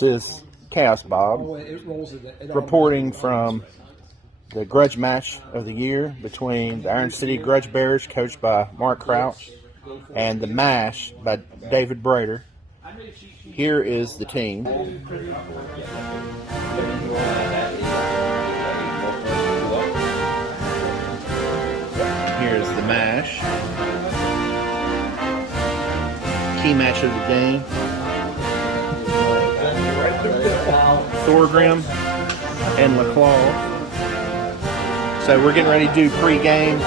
This is Chaos Bob reporting from the grudge match of the year between the Iron City Grudgebearers, coached by Mark Crouch, and the MASH by David Brader. Here is the team. Here's the MASH. Key match of the game. Thorgrim and LaClaw. So we're getting ready to do pre-game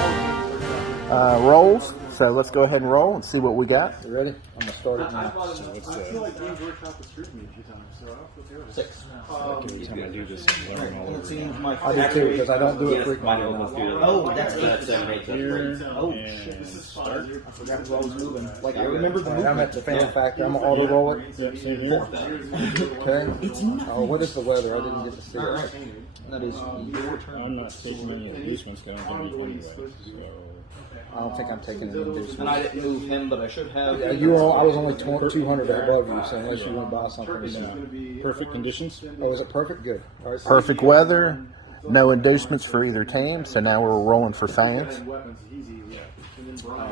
rolls. So let's go ahead and roll and see what we got. You ready? I'm going to start it now. So what's the... I feel like games worked out the scrutiny a few times, so I don't feel terrible. 6. Every time I do this, I'm learning all over. I do too, because I don't do it frequently. Oh, that's 8. Oh, shit. This is start. I forgot who I was moving. Like, I remember the movement. I'm at the fan factor. I'm going to auto roll it. Yep, same here. Okay. Oh, what is the weather? I didn't get to see it. That is your turn. I'm not taking any inducements because I don't think anyway. So... I don't think I'm taking any inducements. And I didn't move him, but I should have. Yeah, I was only 200 above you, so unless you want to buy something. Perfect conditions? Oh, is it perfect? Good. All right. Perfect weather, no inducements for either team, so now we're rolling for fans.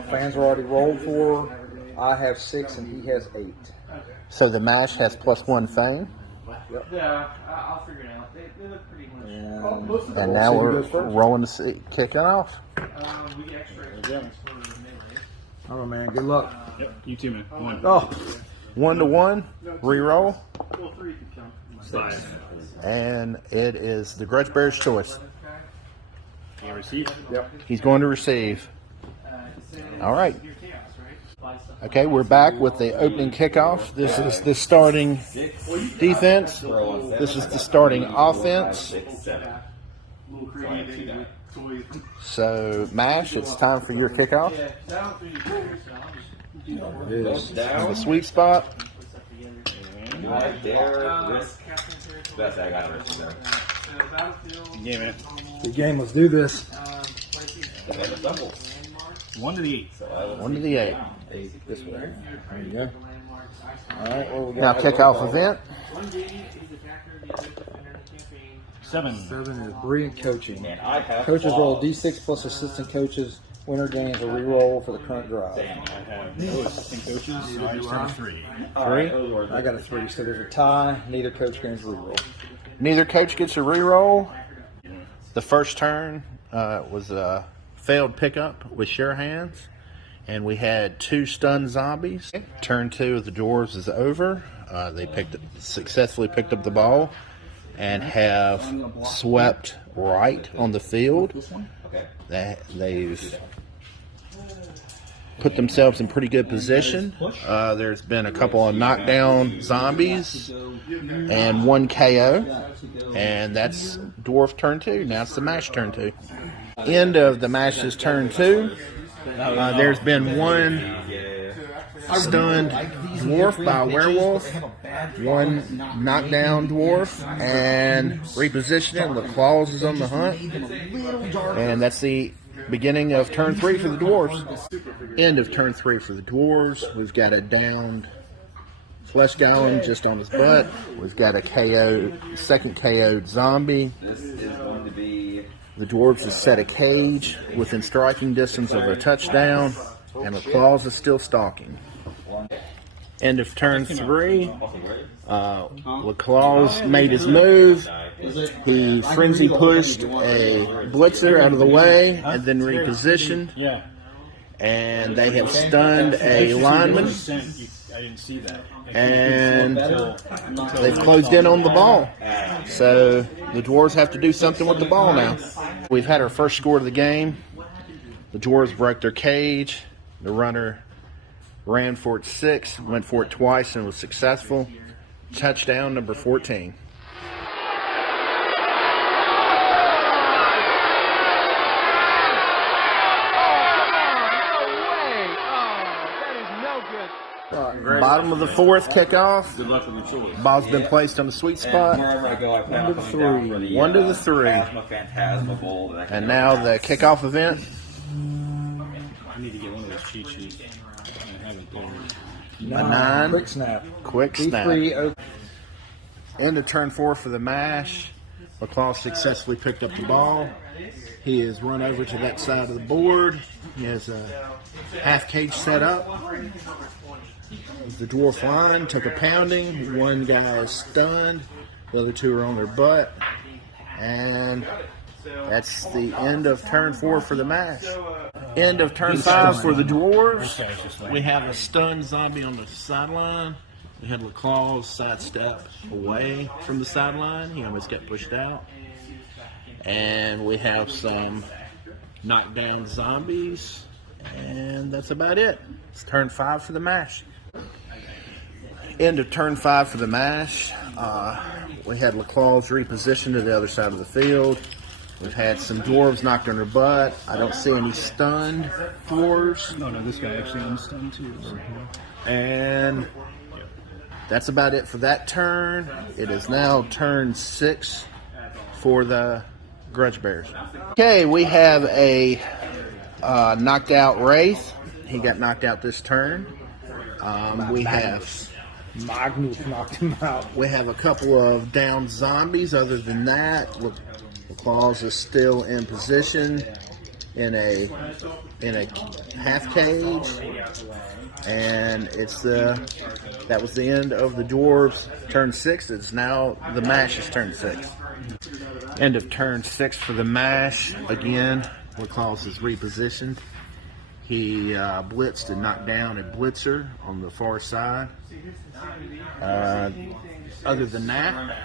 Fans are already rolled for. I have 6 and he has 8. So the MASH has +1 fame. Yep. Yeah, I'll figure it out. They look pretty much. And now we're rolling to see, kick it off. We get extra experience for the melee. Oh man, good luck. Yep, you too, man. 1. Oh, 1-1, re-roll. Well, 3 could count. 5. And it is the Grudgebearers' choice. You receive? Yep. He's going to receive. All right. Okay, we're back with the opening kickoff. This is the starting defense. This is the starting offense. So, MASH, it's time for your kickoff. The sweet spot. Yeah, man. Good game. Let's do this. 1 to the 8. 1 to the 8. 8 this way. There you go. All right. Well, Now kickoff event. 7. 7 is brilliant coaching. Coaches roll D6 plus assistant coaches. Winner gains a reroll for the current drive. I have no assistant coaches. I just have 3. 3. I got a 3, so there's a tie. Neither coach gains a reroll. Neither coach gets a re-roll. The first turn was a failed pickup with sure hands, and we had 2 stunned zombies. Turn 2 of the dwarves is over. They successfully picked up the ball and have swept right on the field. They've put themselves in pretty good position. There's been a couple of knockdown zombies and 1 KO, and that's dwarf turn 2. Now it's the MASH turn 2. End of the MASH's turn 2. There's been 1 stunned dwarf by a werewolf, 1 knockdown dwarf, and repositioning. The claws is on the hunt, and that's the beginning of turn 3 for the dwarves. End of turn 3 for the dwarves. We've got a downed flesh golem just on his butt. We've got a KO, second KO'd zombie. The dwarves have set a cage within striking distance of a touchdown, and the claws is still stalking. End of turn 3. LaClaws made his move. He frenzy pushed a blitzer out of the way and then repositioned. Yeah. And they have stunned a lineman. I didn't see that. And they've closed in on the ball. So the dwarves have to do something with the ball now. We've had our first score of the game. The dwarves broke their cage. The runner ran for it 6, went for it twice and was successful. Touchdown number 14. Bottom of the 4th kickoff. Ball's been placed on the sweet spot. 1 to the 3. 1 to the 3. And now the kickoff event. I need to get one of those cheat sheets. I haven't there. A 9. Quick snap. Quick snap. D3, End of turn 4 for the mash. McClaw successfully picked up the ball. He has run over to that side of the board. He has a half cage set up. The dwarf line took a pounding. One guy is stunned. The other two are on their butt. And that's the end of turn 4 for the mash. End of turn 5 for the dwarves. We have a stunned zombie on the sideline. We had LaClaw's sidestep away from the sideline. He almost got pushed out. And we have some knockdown zombies. And that's about it. It's turn 5 for the mash. End of turn 5 for the mash. We had LaClaw's repositioned to the other side of the field. We've had some dwarves knocked on their butt. I don't see any stunned dwarves. No, this guy actually unstunned too. So. And that's about it for that turn. It is now turn 6 for the Grudgebearers. Okay, we have a knocked out Wraith. He got knocked out this turn. We have Magnus knocked him out. We have a couple of down zombies. Other than that, Claus is still in position in a half cage, and that was the end of the dwarves turn 6. It's now the mash's turn 6. End of turn 6 for the mash. Again, Claus is repositioned. He blitzed and knocked down a blitzer on the far side. Other than that,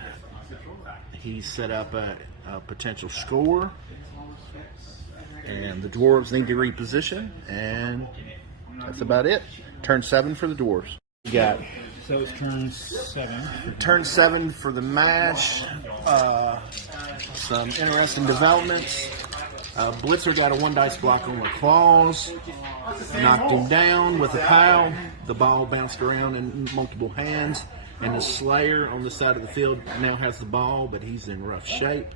he set up a potential score, and the dwarves need to reposition, and that's about it. Turn 7 for the dwarves. We got So it's turn 7. turn 7 for the mash. Some interesting developments. Blitzer got a 1 dice block on the claws, knocked him down with a pile. The ball bounced around in multiple hands, and the Slayer on the side of the field now has the ball, but he's in rough shape.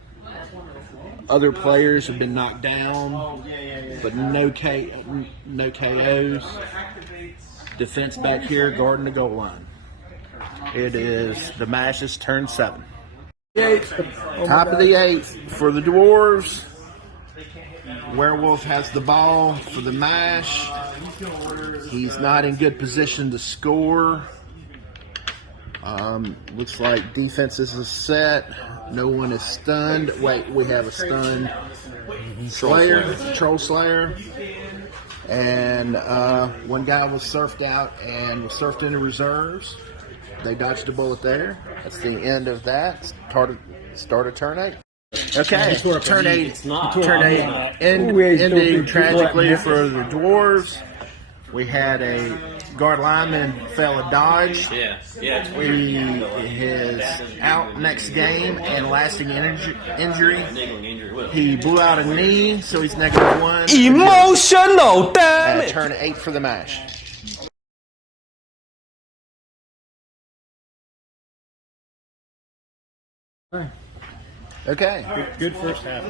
Other players have been knocked down, but no KOs. Defense back here guarding the goal line. It is the mash's turn 7. Top of the 8th for the dwarves. Werewolf has the ball for the mash. He's not in good position to score. Looks like defenses is set. No one is stunned. Wait, we have a stunned Troll Slayer. And one guy was surfed out and was surfed into reserves. They dodged a bullet there. That's the end of that. Start of turn 8. Okay, turn 8 ending tragically for the dwarves. We had a guard lineman fell a dodge. His out next game and lasting injury. He blew out a knee, so he's -1. Emotional damage. Turn 8 for the mash. Okay. Good first half.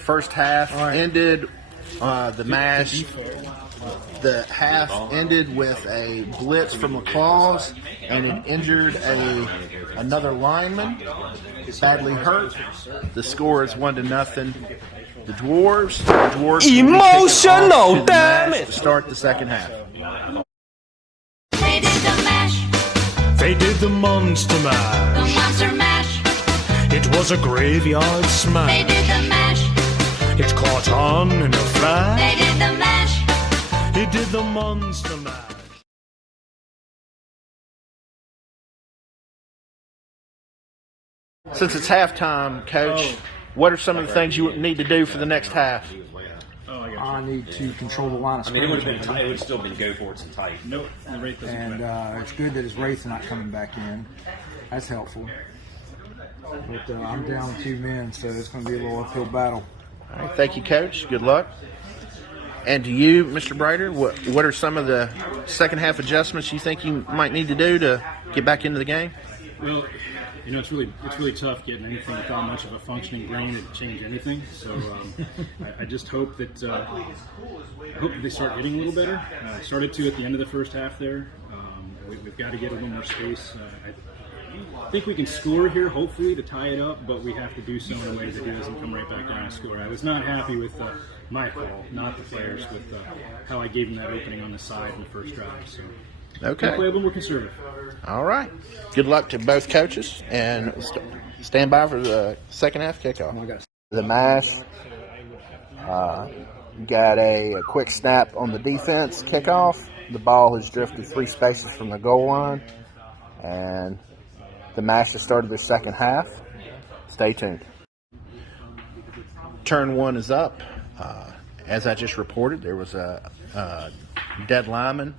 First half ended the mash. The half ended with a blitz from LaClaw's, and it injured another lineman, badly hurt. The score is 1-0. The dwarves Emotional damage to start the second half. They did the mash. They did the monster mash. The monster mash. It was a graveyard smash. They did the mash. It caught on in a flash. They did the mash. It did the monster mash. Since it's halftime, Coach, what are some of the things you need to do for the next half? I need to control the line of I mean, it would scrimmage. have been tight. It would still been go for it and tight. Nope, the rate doesn't And it's good that his Wraith's not coming back in. That's helpful. But I'm down 2 men, so it's going to be a little uphill battle. All right, thank you, Coach. Good luck. And to you, Mr. Brighter, what are some of the second half adjustments you think you might need to do to get back into the game? Well, you know, it's really tough getting anything without much of a functioning brain to change anything. So I just hope that they start hitting a little better. Started to at the end of the first half there. We've got to get a little more space. I think we can score here, hopefully, to tie it up, but we have to do so in a way that he doesn't come right back around and score. I was not happy with my call, not the players, with how I gave him that opening on the side in the first drive. So Okay. play a little more conservative. All right. Good luck to both coaches, and stand by for the second half kickoff. The mash got a quick snap on the defense kickoff. The ball has drifted 3 spaces from the goal line, and the mash has started the second half. Stay tuned. Turn 1 is up. As I just reported, there was a dead lineman,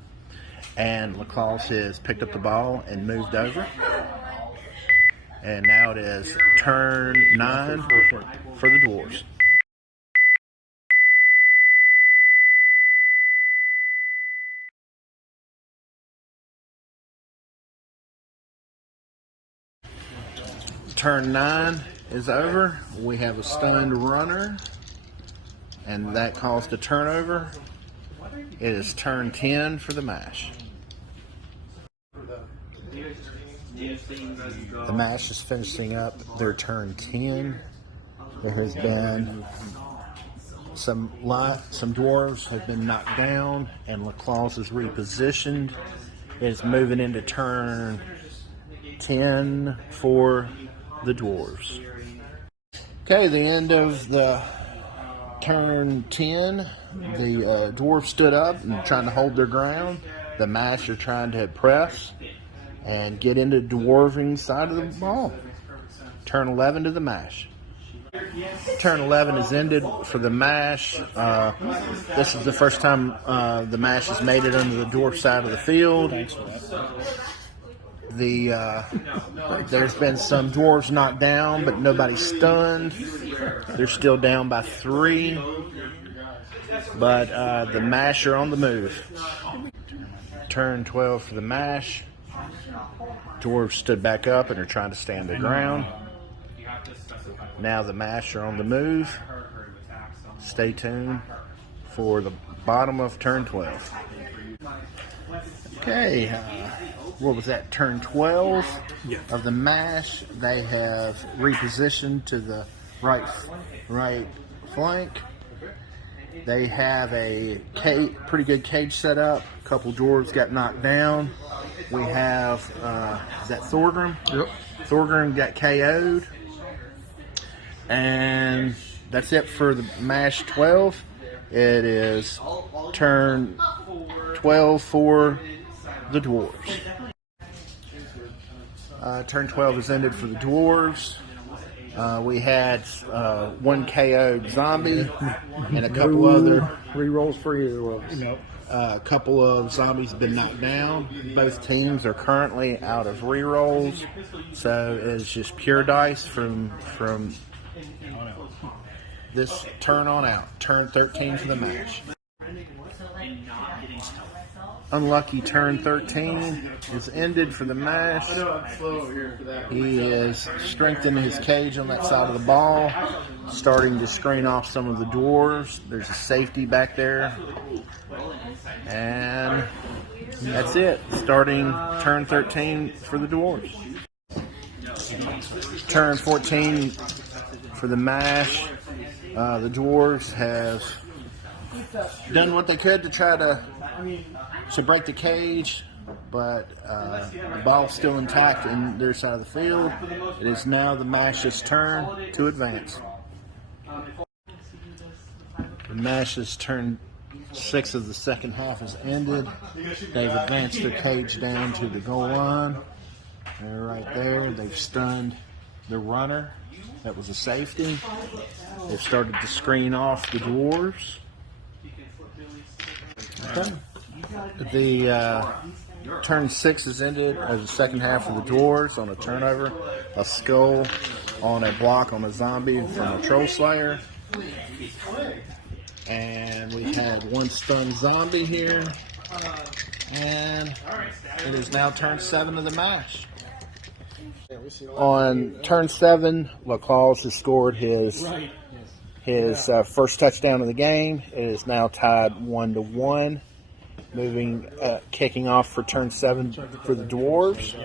and LaClaus has picked up the ball and moved over. And now it is turn 9 for the Dwarves. Turn 9 is over. We have a stunned runner, and that caused a turnover. It is turn 10 for the mash. The mash is finishing up their turn 10. There has been some dwarves have been knocked down, and LaClaus is repositioned. It is moving into turn 10 for the dwarves. Okay, the end of the turn 10. The dwarves stood up and trying to hold their ground. The mash are trying to press and get into the dwarving side of the ball. Turn 11 to the mash. Turn 11 is ended for the mash. This is the first time the mash has made it under the dwarf side of the field. There's been some dwarves knocked down, but nobody stunned. They're still down by 3, but the mash are on the move. Turn 12 for the mash. Dwarves stood back up and are trying to stand their ground. Now the mash are on the move. Stay tuned for the bottom of turn 12. Okay, what was that? Turn 12 of the mash. They have repositioned to the right flank. They have a pretty good cage set up. A couple dwarves got knocked down. We have, is that Thorgrim? Yep. Thorgrim got KO'd. And that's it for the mash 12. It is turn 12 for the dwarves. Turn 12 is ended for the dwarves. We had one KO'd zombie and a couple other re-rolls for either of us. Nope. a couple of zombies have been knocked down. Both teams are currently out of re-rolls, so it's just pure dice from this turn on out. Turn 13 for the match. Unlucky turn 13 is ended for the mash. He is strengthening his cage on that side of the ball, starting to screen off some of the dwarves. There's a safety back there. And that's it. Starting turn 13 for the dwarves. Turn 14 for the mash. The dwarves have done what they could to try to break the cage, but the ball's still intact in their side of the field. It is now the mash's turn to advance. The mash's turn 6 of the second half has ended. They've advanced their cage down to the goal line. They're right there. They've stunned the runner. That was a safety. They've started to screen off the dwarves. Okay. The turn 6 is ended as the second half of the dwarves on a turnover, a skull on a block on a zombie from a troll slayer. And we had one stunned zombie here. And it is now turn 7 of the match. On turn 7, LaClaus has scored his first touchdown of the game. It is now tied 1-1. Kicking off for turn 7 for the dwarves.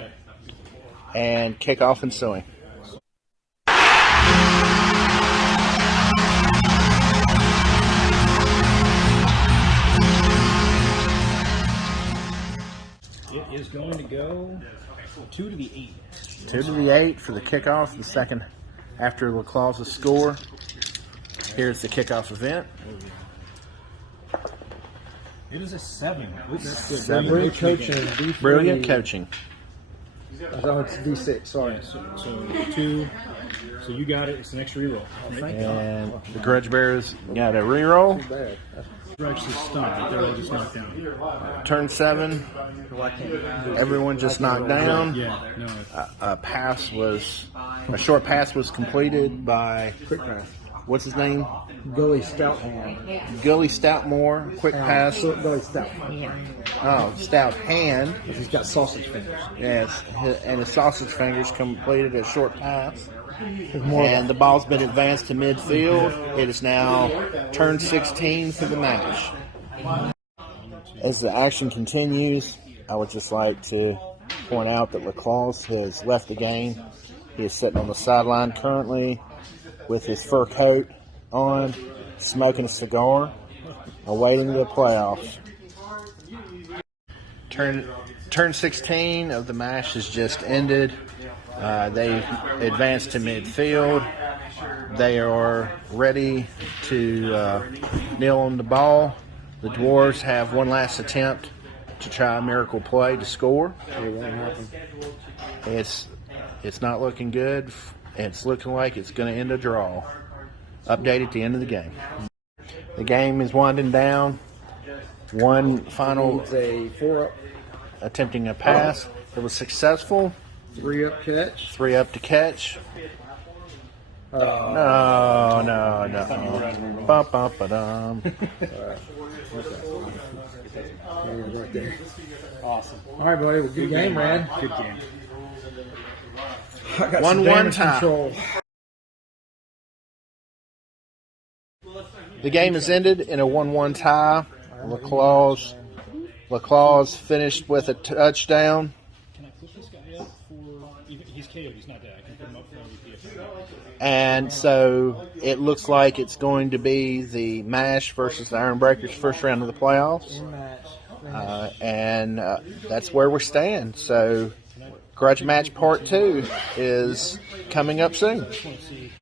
and kickoff ensuing. It is going to go 2 to the 8. 2 to the 8 for the kickoff, the second after LaClause's score. Here's the kickoff event. It is a 7. That's good. 7. Brilliant coaching. D3. Brilliant coaching. Oh, it's D6. Sorry. So 2. So you got it. It's an extra reroll. And the Grudgebearers got a reroll. Bad. Stretch the stun, but they're all just knocked down. Turn 7. Everyone just knocked down. Yeah, no. A short pass was completed by, Quick pass. what's his name? Gully Stout Hand. Gully Stoutmore. Quick pass. Gully Stout. Oh, Stout Hand. He's got sausage fingers. Yes, and his sausage fingers completed a short pass. More And the ball's been advanced to midfield. It is now turn 16 for the match. As the action continues, I would just like to point out that LaClause has left the game. He is sitting on the sideline currently with his fur coat on, smoking a cigar, awaiting the playoffs. Turn 16 of the match has just ended. They've advanced to midfield. They are ready to kneel on the ball. The Dwarves have one last attempt to try a miracle play to score. It's not looking good. It's looking like it's going to end a draw. Update at the end of the game. The game is winding down. One final Needs a 4-up, attempting a pass. It was successful. 3-up catch. 3 up to catch. No. Bum, bum, ba-dum. Right there. Awesome. All right, buddy. Well, good game, man. Good game. I got 1-1 some damage tie. control. The game has ended in a 1-1 tie. LaClause finished with a touchdown. Can I put this guy up for... He's KO'd. He's not dead. I can put him up for MVP. And so it looks like it's going to be the MASH versus the Iron Breakers first round of the playoffs. And that's where we stand. So Grudge Match Part 2 is coming up soon. I just want to see...